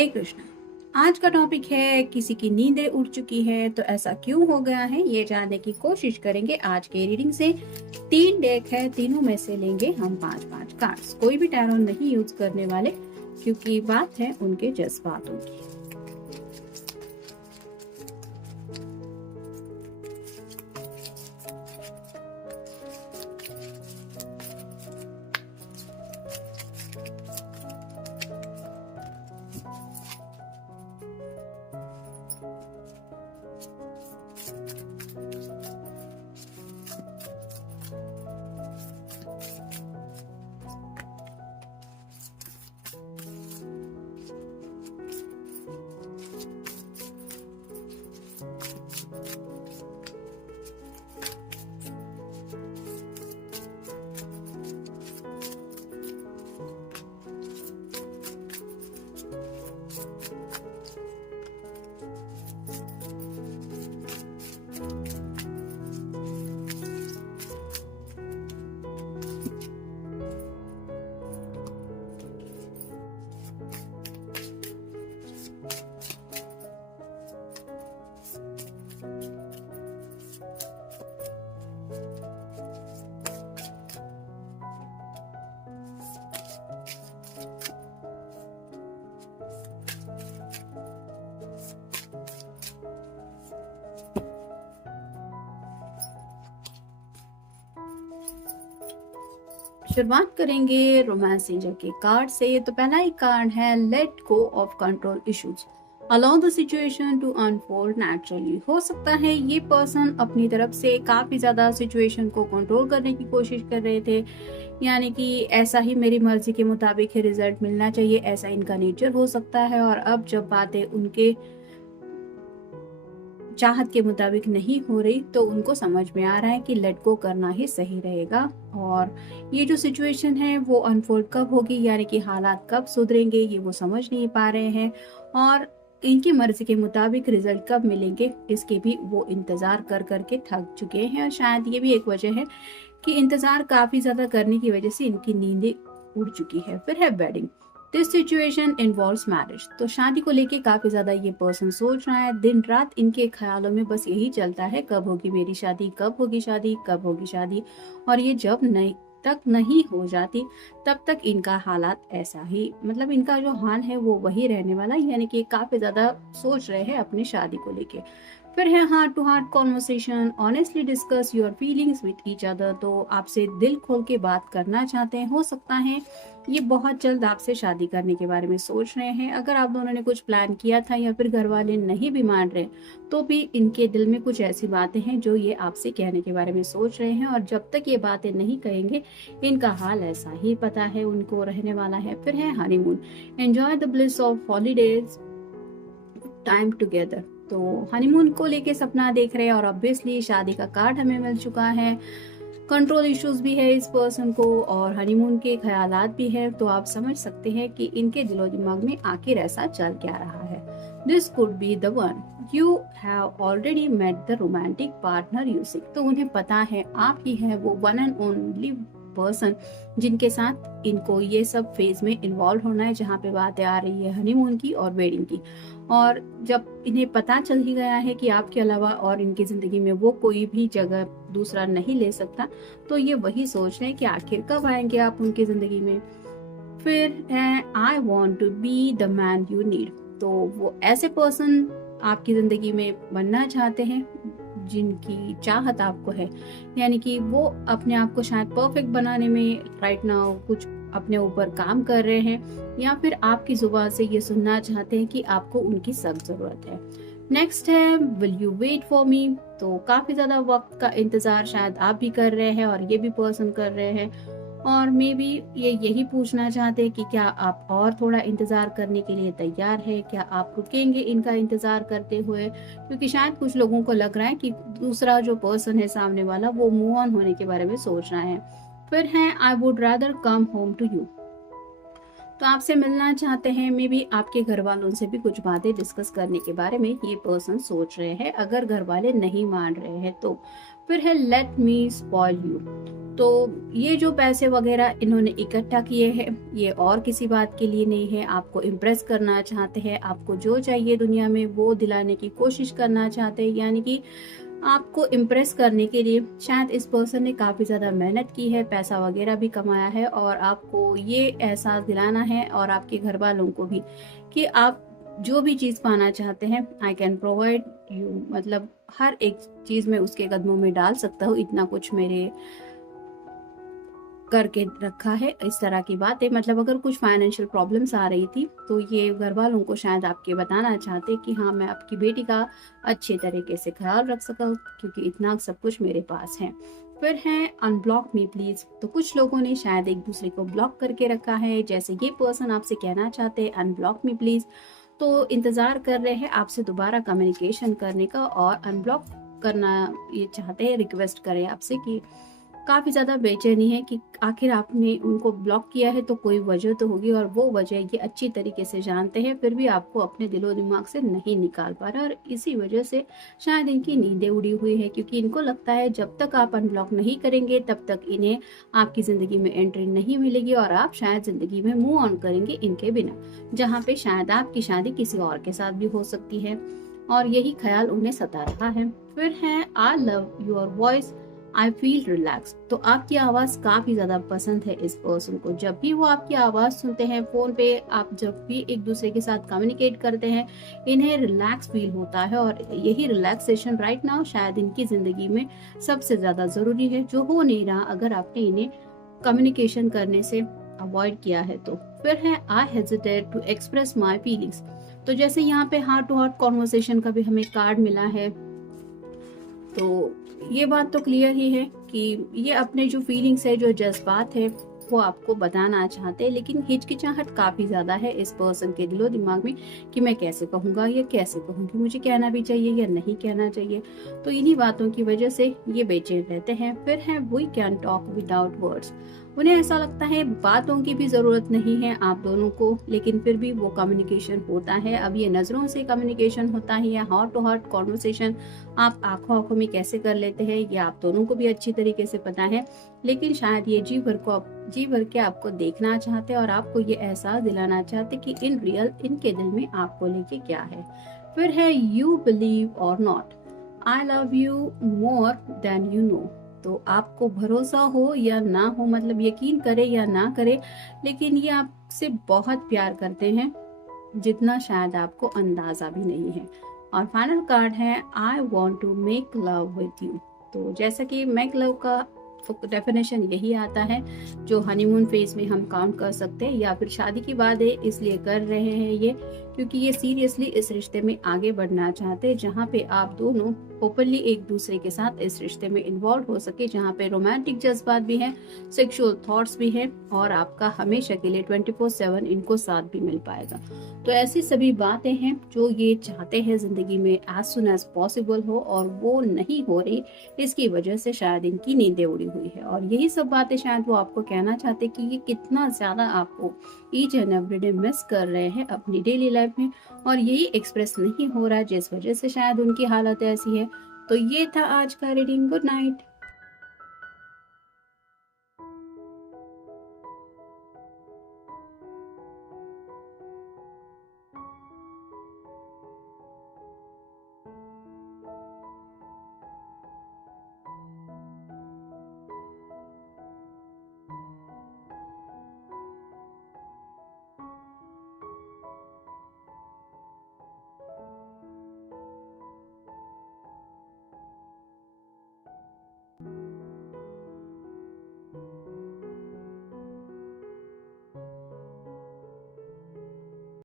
हरे कृष्णा। आज का टॉपिक है किसी की नींदें उड़ चुकी है तो ऐसा क्यों हो गया है, ये जानने की कोशिश करेंगे आज के रीडिंग से। 3 डेक है, तीनों में से लेंगे हम 5-5 कार्ड्स। कोई भी टैरो नहीं यूज करने वाले क्योंकि बात है उनके जज्बातों की। शुरुआत करेंगे रोमांस एंजल के कार्ड से। तो पहला ही कार्ड है let go of control issues, allow the situation to unfold naturally. हो सकता है ये पर्सन अपनी तरफ से काफी ज्यादा सिचुएशन को कंट्रोल करने की कोशिश कर रहे थे, यानी कि ऐसा ही मेरी मर्जी के मुताबिक ही रिजल्ट मिलना चाहिए, ऐसा इनका नेचर हो सकता है। और अब जब बातें उनके चाहत के मुताबिक नहीं हो रही तो उनको समझ में आ रहा है कि लेट गो करना ही सही रहेगा। और ये जो सिचुएशन है वो अनफोल्ड कब होगी, यानी कि हालात कब सुधरेंगे, ये वो समझ नहीं पा रहे हैं। और इनकी मर्जी के मुताबिक रिजल्ट कब मिलेंगे इसके भी वो इंतजार कर करके थक चुके हैं। और शायद ये भी एक वजह है कि इंतजार काफी ज्यादा करने की वजह से इनकी नींदें उड़ चुकी है। फिर है wedding, this situation involves marriage. तो शादी को लेके काफी ज्यादा ये पर्सन सोच रहा है, दिन रात इनके ख्यालों में बस यही चलता है, कब होगी मेरी शादी, कब होगी शादी, कब होगी शादी। और ये जब नहीं हो जाती तब तक इनका हालात ऐसा ही, मतलब इनका जो हाल है वो वही रहने वाला, यानी कि काफी ज्यादा सोच रहे हैं अपनी शादी को लेके। फिर है heart to heart conversation, honestly discuss your feelings with each other. तो आपसे दिल खोल के बात करना चाहते हैं। हो सकता है ये बहुत जल्द आपसे शादी करने के बारे में सोच रहे हैं। अगर आप दोनों ने कुछ प्लान किया था या फिर घर वाले नहीं भी मान रहे तो भी इनके दिल में कुछ ऐसी बातें हैं जो ये आपसे कहने के बारे में सोच रहे हैं। और जब तक ये बातें नहीं कहेंगे इनका हाल ऐसा ही पता है उनको रहने वाला है। फिर है honeymoon, enjoy the bliss of holidays time together. तो हनीमून को लेके सपना देख रहे हैं और ऑब्वियसली शादी का कार्ड हमें मिल चुका है। कंट्रोल इश्यूज भी है इस पर्सन को और हनीमून के ख्यालात भी है। तो आप समझ सकते हैं कि इनके दिलो दिमाग में आखिर ऐसा चल क्या रहा है। This could be the one you have already met the romantic partner you seek. तो उन्हें पता है आप ही है वो वन एंड ओनली पर्सन जिनके साथ इनको ये सब फेज में इन्वॉल्व होना है, जहाँ पे बातें आ रही है हनीमून की और वेडिंग की। और जब इन्हें पता चल ही गया है कि आपके अलावा और इनकी जिंदगी में वो कोई भी जगह दूसरा नहीं ले सकता, तो ये वही सोच रहे हैं कि आखिर कब आएंगे आप उनकी जिंदगी में। फिर है I want to be the man you need. तो वो ऐसे पर्सन आपकी जिंदगी में बनना चाहते हैं जिनकी चाहत आपको है, यानी कि वो अपने आप को शायद परफेक्ट बनाने में राइट नाउ कुछ अपने ऊपर काम कर रहे हैं, या फिर आपकी जुबान से ये सुनना चाहते हैं कि आपको उनकी सख्त जरूरत है। नेक्स्ट है will you wait for me. तो काफी ज्यादा वक्त का इंतजार शायद आप भी कर रहे हैं और ये भी पर्सन कर रहे हैं। और मे बी ये यही पूछना चाहते हैं कि क्या आप और थोड़ा इंतजार करने के लिए तैयार है, क्या आप रुकेंगे इनका इंतजार करते हुए, क्योंकि शायद कुछ लोगों को लग रहा है कि दूसरा जो पर्सन है सामने वाला वो मूव ऑन होने के बारे में सोच रहा है। फिर है I would rather come home to you. तो आपसे मिलना चाहते हैं, मे बी आपके घर वालों से भी कुछ बातें डिस्कस करने के बारे में ये पर्सन सोच रहे हैं, अगर घर वाले नहीं मान रहे हैं तो। फिर है लेट मी स्पॉइल यू। तो ये जो पैसे वगैरह इन्होंने इकट्ठा किए हैं, ये और किसी बात के लिए नहीं है, आपको इम्प्रेस करना चाहते हैं, आपको जो चाहिए दुनिया में वो दिलाने की कोशिश करना चाहते हैं, यानी कि आपको इम्प्रेस करने के लिए शायद इस पर्सन ने काफ़ी ज़्यादा मेहनत की है, पैसा वगैरह भी कमाया है, और आपको ये एहसास दिलाना है और आपके घर वालों को भी कि आप जो भी चीज़ पाना चाहते हैं, आई कैन प्रोवाइड यू, मतलब हर एक चीज़ में उसके कदमों में डाल सकता हूँ, इतना कुछ मेरे करके रखा है, इस तरह की बात है। मतलब अगर कुछ फाइनेंशियल प्रॉब्लम्स आ रही थी तो ये घर वालों को शायद आपके बताना चाहते कि हाँ, मैं आपकी बेटी का अच्छे तरीके से ख्याल रख सकूं क्योंकि इतना सब कुछ मेरे पास है। फिर है अनब्लॉक मी प्लीज। तो कुछ लोगों ने शायद एक दूसरे को ब्लॉक करके रखा है, जैसे ये पर्सन आपसे कहना चाहते हैं अनब्लॉक मी प्लीज, तो इंतजार कर रहे हैं आपसे दोबारा कम्युनिकेशन करने का और अनब्लॉक करना ये चाहते हैं, रिक्वेस्ट करें आपसे कि काफ़ी ज़्यादा बेचैनी है कि आखिर आपने उनको ब्लॉक किया है तो कोई वजह तो होगी, और वो वजह ये अच्छी तरीके से जानते हैं, फिर भी आपको अपने दिलो दिमाग से नहीं निकाल पा रहे, और इसी वजह से शायद इनकी नींदें उड़ी हुई है क्योंकि इनको लगता है जब तक आप अनब्लॉक नहीं करेंगे तब तक इन्हें आपकी ज़िंदगी में एंट्री नहीं मिलेगी और आप शायद ज़िंदगी में मूव ऑन करेंगे इनके बिना, जहाँ पे शायद आपकी शादी किसी और के साथ भी हो सकती है, और यही ख्याल उन्हें सता रहा है। फिर है I love your voice, I feel relax. तो आपकी आवाज़ काफ़ी ज़्यादा पसंद है इस पर्सन को, जब भी वो आपकी आवाज़ सुनते हैं फ़ोन पे, आप जब भी एक दूसरे के साथ कम्युनिकेट करते हैं, इन्हें रिलैक्स फील होता है, और यही रिलैक्सेशन राइट नाउ शायद इनकी ज़िंदगी में सबसे ज़्यादा ज़रूरी है, जो हो नहीं रहा अगर आपने इन्हें कम्युनिकेशन करने से अवॉइड किया है तो। फिर है I hesitate to express my feelings. तो जैसे यहाँ पे हार्ट टू हार्ट कॉन्वर्सेशन का भी हमें कार्ड मिला है, तो ये बात तो क्लियर ही है कि ये अपने जो फीलिंग्स है, जो जज्बात है, वो आपको बताना चाहते हैं, लेकिन हिचकिचाहट काफ़ी ज़्यादा है इस पर्सन के दिलो दिमाग में कि मैं कैसे कहूँगा या कैसे कहूँगी, मुझे कहना भी चाहिए या नहीं कहना चाहिए। तो इन्हीं बातों की वजह से ये बेचैन रहते हैं। फिर है we can talk without words. उन्हें ऐसा लगता है बातों की भी ज़रूरत नहीं है आप दोनों को, लेकिन फिर भी वो कम्युनिकेशन होता है। अब ये नज़रों से कम्युनिकेशन होता है या हार्ट टू हार्ट कॉन्वर्सेशन आप आंखों आंखों में कैसे कर लेते हैं, ये आप दोनों को भी अच्छी तरीके से पता है, लेकिन शायद ये जी भर के आपको देखना चाहते हैं और आपको ये एहसास दिलाना चाहते कि इन रियल इनके दिल में आपको लेके क्या है। फिर है यू बिलीव और not, I love you more than you know. तो आपको भरोसा हो या ना हो, मतलब यकीन करे या ना करे, लेकिन ये आपसे बहुत प्यार करते हैं, जितना शायद आपको अंदाजा भी नहीं है। और फाइनल कार्ड है I want to make love with you. तो जैसा कि मेक लव का डेफिनेशन यही आता है जो हनीमून फेज में हम काउंट कर सकते हैं, या फिर शादी की बात है इसलिए कर रहे हैं ये क्योंकि ये सीरियसली इस रिश्ते में आगे बढ़ना चाहते हैं, जहाँ पे आप दोनों ओपनली एक दूसरे के साथ इस रिश्ते में इन्वॉल्व हो सके, जहाँ पे रोमांटिक जज्बात भी हैं, सेक्सुअल थॉट्स भी हैं, और आपका हमेशा के लिए 24/7 इनको साथ भी मिल पाएगा। तो ऐसी सभी बातें हैं जो ये चाहते हैं जिंदगी में एज सुन एज पॉसिबल हो, और वो नहीं हो रही, इसकी वजह से शायद इनकी नींदें उड़ी हुई है। और यही सब बातें शायद वो आपको कहना चाहते कि ये कितना ज्यादा आपको ईच एंड एवरीडे मिस कर रहे हैं अपनी डेली लाइफ में, और यही एक्सप्रेस नहीं हो रहा जिस वजह से शायद उनकी हालत ऐसी है। तो ये था आज का रीडिंग। Good night.